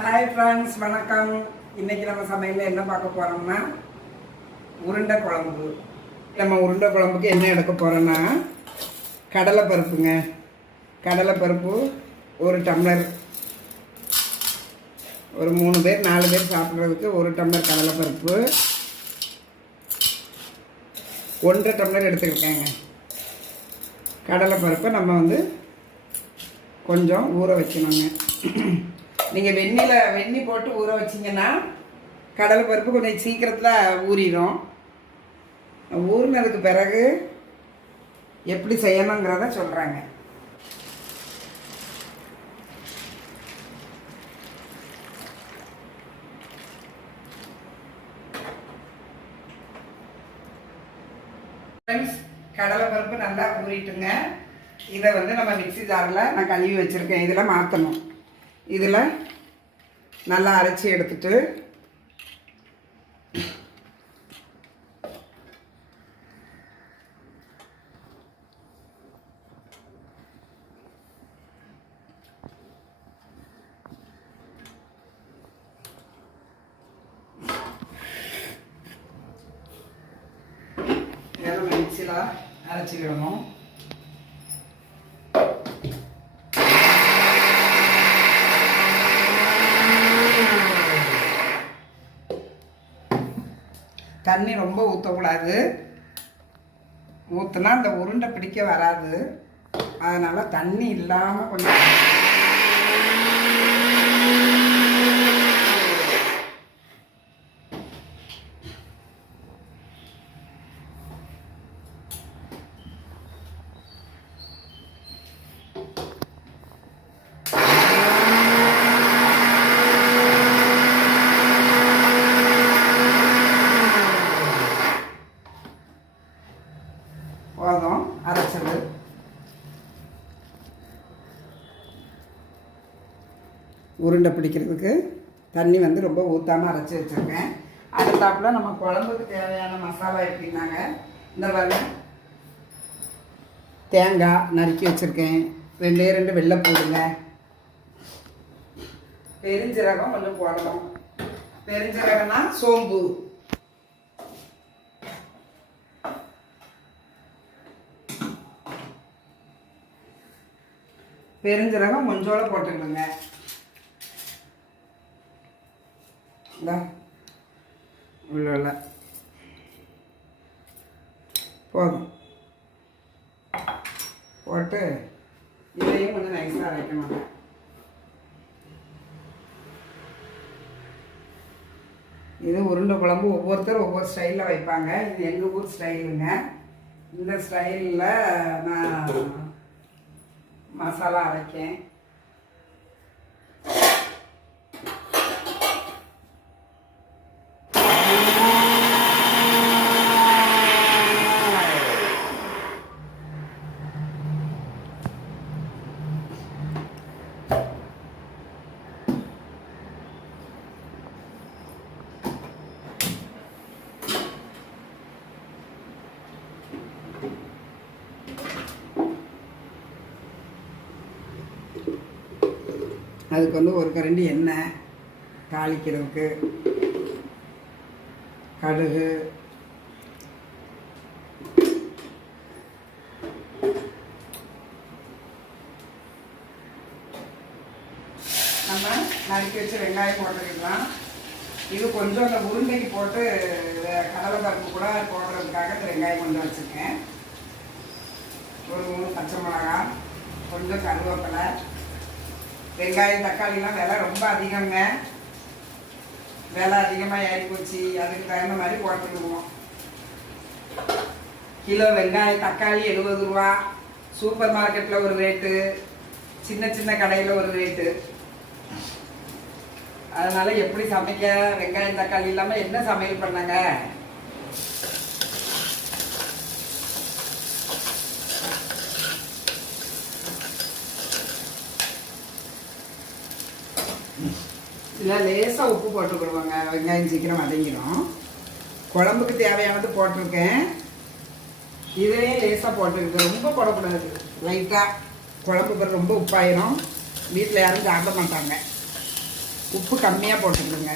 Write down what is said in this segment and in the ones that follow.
Hi friends வணக்கம். இன்னைக்கு நம்ம சமையலில் என்ன பார்க்க போகிறோம்னா உருண்டை குழம்பு. நம்ம உருண்டை குழம்புக்கு என்ன எடுக்க போகிறோன்னா கடலை பருப்புங்க கடலை பருப்பு ஒரு டம்ளர். ஒரு மூணு பேர் நாலு பேர் சாப்பிட்றதுக்கு ஒரு டம்ளர் கடலை பருப்பு ஒன்றரை டம்ளர் எடுத்துக்கிட்டேங்க. கடலை பருப்பை நம்ம வந்து கொஞ்சம் ஊற வைக்கணுங்க. நீங்கள் வெந்நியில் வெந்நி போட்டு ஊற வச்சிங்கன்னா கடலை பருப்பு கொஞ்சம் சீக்கிரத்தில் ஊறிடும். ஊறினதுக்கு பிறகு எப்படி செய்யணுங்கிறத சொல்கிறாங்க ஃப்ரெண்ட்ஸ் கடலை பருப்பு நல்லா ஊறிட்டுங்க. இதை வந்து நம்ம மிக்ஸி ஜாரில் நான் கழுவி வச்சுருக்கேன். இதில் மாற்றணும் இதில் நல்லா அரைச்சி எடுத்துட்டு மிக்சியில் அரைச்சிக்கிடணும். தண்ணி ரொம்ப ஊற்றக்கூடாது ஊற்றுனா அந்த உருண்டை பிடிக்க வராது. அதனால் தண்ணி இல்லாமல் கொஞ்சம் போதும் அரைச்சது. உருண்டை பிடிக்கிறதுக்கு தண்ணி வந்து ரொம்ப ஊற்றாமல் அரைச்சி வச்சுருக்கேன். அடுத்தாப்புல நம்ம குழம்புக்கு தேவையான மசாலா எப்படின்னாங்க இந்த பாருங்க. தேங்காய் நறுக்கி வச்சுருக்கேன். ரெண்டே ரெண்டு வெள்ளை போடுங்க பெருஞ்சீரகம் கொஞ்சம் போடணும். பெருஞ்சீரகம்னா சோம்பு. பெருஞ்சீரகம் கொஞ்சோட போட்டுக்கணுங்க. இந்த. உள்ள போதும். போட்டு இதையும் கொஞ்சம் நைஸாக அரைக்கணும் இது உருண்டை குழம்பு ஒவ்வொருத்தரும் ஒவ்வொரு ஸ்டைலில் வைப்பாங்க. இது எங்கள் ஊர் ஸ்டைலுங்க இந்த ஸ்டைலில் நான் மசாலா அரைக்கேன். அதுக்கு வந்து ஒரு கரண்டி எண்ணெய் தாளிக்கிறதுக்கு கடுகு நம்ம நறுக்கி வச்சு வெங்காயம் போட்டுக்கலாம். இது கொஞ்சம் அந்த உருண்டைக்கு போட்டு கடலை பருப்பு கூட போடுறதுக்காக இந்த வெங்காயம் கொஞ்சம் வச்சுருக்கேன். ஒரு மூணு பச்சை மிளகாய் கொஞ்சம் கருவேப்பிலை வெங்காயம் தக்காளிலாம் விலை ரொம்ப அதிகங்க. விலை அதிகமாக ஏறி போச்சு. அதுக்கு தகுந்த மாதிரி போட்டுக்குவோம் கிலோ வெங்காயம் தக்காளி எழுபது ரூபா. சூப்பர் மார்க்கெட்டில் ஒரு ரேட்டு. சின்ன சின்ன கடையில் ஒரு ரேட்டு. அதனால் எப்படி சமைக்க வெங்காயம் தக்காளி இல்லாமல் என்ன சமையல் பண்ணாங்க? நான் லேசாக உப்பு போட்டுக்கிடுவாங்க. வெங்காயம் சீக்கிரம் வதங்கிடும். குழம்புக்கு தேவையானது போட்டிருக்கேன். இதையே லேசாக போட்டுருக்கு ரொம்ப போடக்கூடாது. லைட்டாக குழம்பு பிறகு ரொம்ப உப்பாயிரும். வீட்டில் யாரும் சாப்பிட மாட்டாங்க. உப்பு கம்மியாக போட்டுக்கிடுங்க.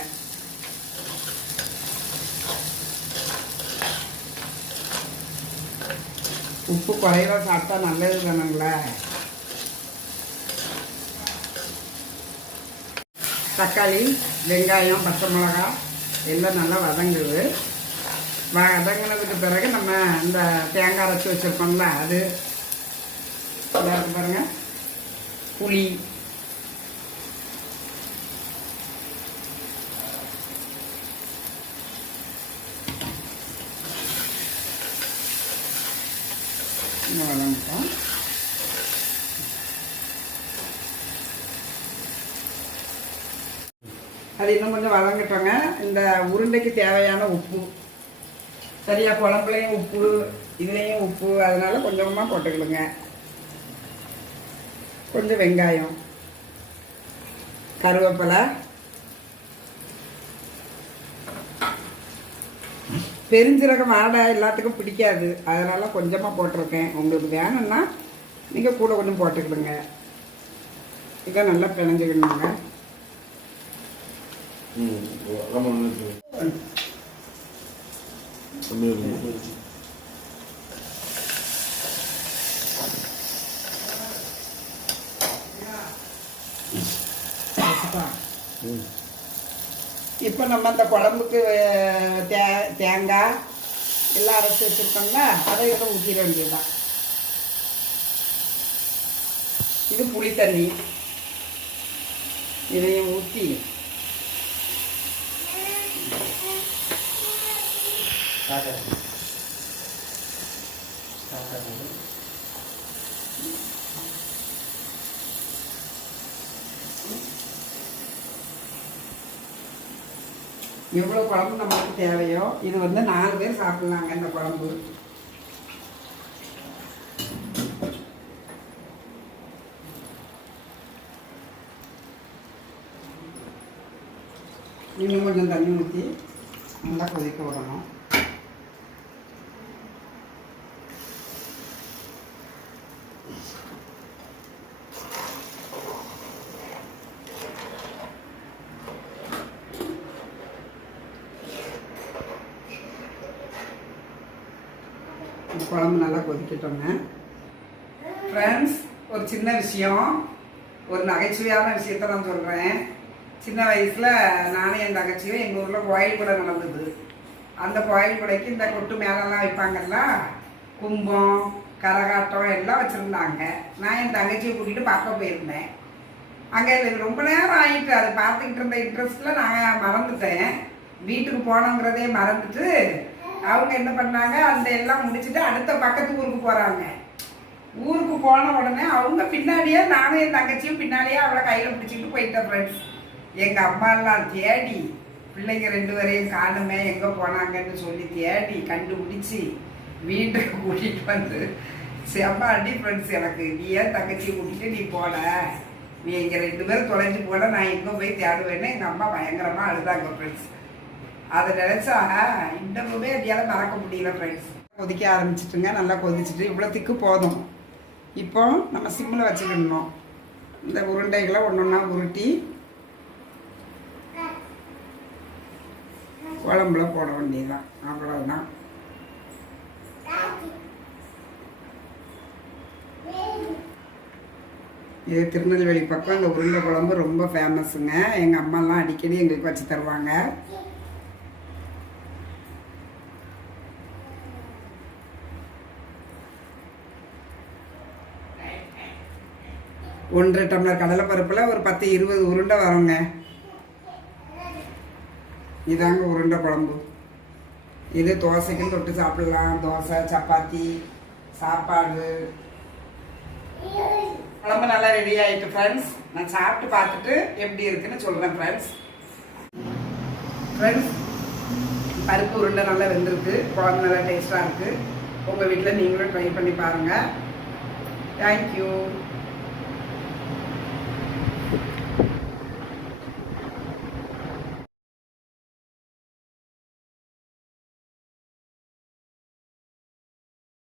உப்பு குறைவா சாப்பிட்டா நல்லது தானுங்களே? தக்காளி வெங்காயம் பச்சை மிளகா எல்லாம் நல்லா வதங்குது. வதங்கினதுக்கு பிறகு நம்ம இந்த தேங்காய் அரைச்சி வச்சுருக்கோம்ல அது பாருங்கள் புளி. வதங்கிட்டோம். அது இன்னும் கொஞ்சம் வதங்கட்டோங்க. இந்த உருண்டைக்கு தேவையான உப்பு. சரியா குழம்புலையும் உப்பு இதுலேயும் உப்பு அதனால கொஞ்சமாக போட்டுக்கலுங்க கொஞ்சம் வெங்காயம் கருவேப்பிலை பெருஞ்சீரகம் வாடை எல்லாத்துக்கும் பிடிக்காது. அதனால கொஞ்சமாக போட்டிருக்கேன். உங்களுக்கு வேணும்னா நீங்கள் கூட கொஞ்சம் போட்டுக்கிடுங்க. இதை நல்லா பிணைஞ்சிக்கணுங்க. இப்போ நம்ம அந்த குழம்புக்கு தே தேங்காய் எல்லாம் அரைச்சி வச்சுருக்கோம்ல அதை இதை ஊற்றிட வேண்டியதுதான். இது புளி தண்ணி. இதையும் ஊற்றி எவ்வளோ குழம்பு நம்மளுக்கு தேவையோ? இது வந்து நாலு பேர் சாப்பிட்லாங்க இந்த குழம்பு. இன்னும் கொஞ்சம் தண்ணி ஊற்றி நல்லா கொதிக்க விடணும். குழம்பு நல்லா கொதிக்கட்டோங்க ஃப்ரெண்ட்ஸ் ஒரு சின்ன விஷயம். ஒரு நகைச்சுவையான விஷயத்த நான் சொல்கிறேன் சின்ன வயசில் நானும் என் தங்கச்சியும் எங்கள் ஊரில் கோயில் கூட நடந்தது. அந்த கோயில் கூடைக்கு இந்த கொட்டு மேலெல்லாம் வைப்பாங்கல்ல? கும்பம் கரகாட்டம் எல்லாம் வச்சுருந்தாங்க. நான் என் தங்கச்சியை கூட்டிகிட்டு பார்க்க போயிருந்தேன். அங்கே எனக்கு ரொம்ப நேரம் ஆகிட்டு அதை பார்த்துக்கிட்டு இருந்த இன்ட்ரெஸ்ட்டில் நான் மறந்துட்டேன். வீட்டுக்கு போனோங்கிறதே மறந்துட்டு அவங்க என்ன பண்ணாங்க? அந்த எல்லாம் முடிச்சுட்டு அடுத்த பக்கத்து ஊருக்கு போகிறாங்க ஊருக்கு போன உடனே அவங்க பின்னாடியே நானும் என் தங்கச்சியும் பின்னாடியே அவளை கையில் பிடிச்சிக்கிட்டு போயிட்டேன் ஃப்ரெண்ட்ஸ் எங்கள் அம்மாலாம் தேடி பிள்ளைங்க ரெண்டு பேரையும் காணுமே எங்கே போனாங்கன்னு சொல்லி தேடி கண்டுபிடிச்சி வீட்டுக்கு கூட்டிகிட்டு வந்து செம்ம அடி ஃப்ரெண்ட்ஸ் எனக்கு. நீ ஏன் தங்கச்சியை கூட்டிகிட்டு நீ போன நீ எங்கள் ரெண்டு பேரும் தொலைஞ்சு போட நான் எங்கே போய் தேடுவேன்னு? எங்கள் அம்மா பயங்கரமாக அழுதாங்க ஃப்ரெண்ட்ஸ் அதை நினச்சா இன்னமுமே எதையால மறக்க முடியல ஃப்ரெண்ட்ஸ் கொதிக்க ஆரம்பிச்சிட்டுங்க நல்லா கொதிச்சுட்டு இவ்வளோத்துக்கு போதும். இப்போ நம்ம சிம்மில் வச்சுக்கிடணும் இந்த உருண்டைகளை ஒன்று ஒன்றா உருட்டி குழம்புல போட வேண்டியதுதான். அவ்வளோதான் இது திருநெல்வேலி பக்கம் இந்த உருண்டை குழம்பு ரொம்ப ஃபேமஸுங்க எங்கள் அம்மாலாம் அடிக்கடி எங்களுக்கு வச்சு தருவாங்க. ஒன்றரை டம்ளர் கடலைப்பருப்பில் ஒரு பத்து இருபது உருண்டை வருங்க. இதாங்க உருண்டை குழம்பு. இது தோசைக்கும் தொட்டு சாப்பிடலாம். தோசை சப்பாத்தி சாப்பாடு. குழம்பு நல்லா ரெடி ஆயிட்டு ஃப்ரெண்ட்ஸ் நான் சாப்பிட்டு பார்த்துட்டு எப்படி இருக்குன்னு சொல்கிறேன் ஃப்ரெண்ட்ஸ் ஃப்ரெண்ட்ஸ் பருப்பு உருண்டை நல்லா வெந்திருக்கு. குழம்பு நல்லா டேஸ்ட்டாக இருக்குது உங்கள் வீட்டில் நீங்களும் ட்ரை பண்ணி பாருங்கள் தேங்க்யூ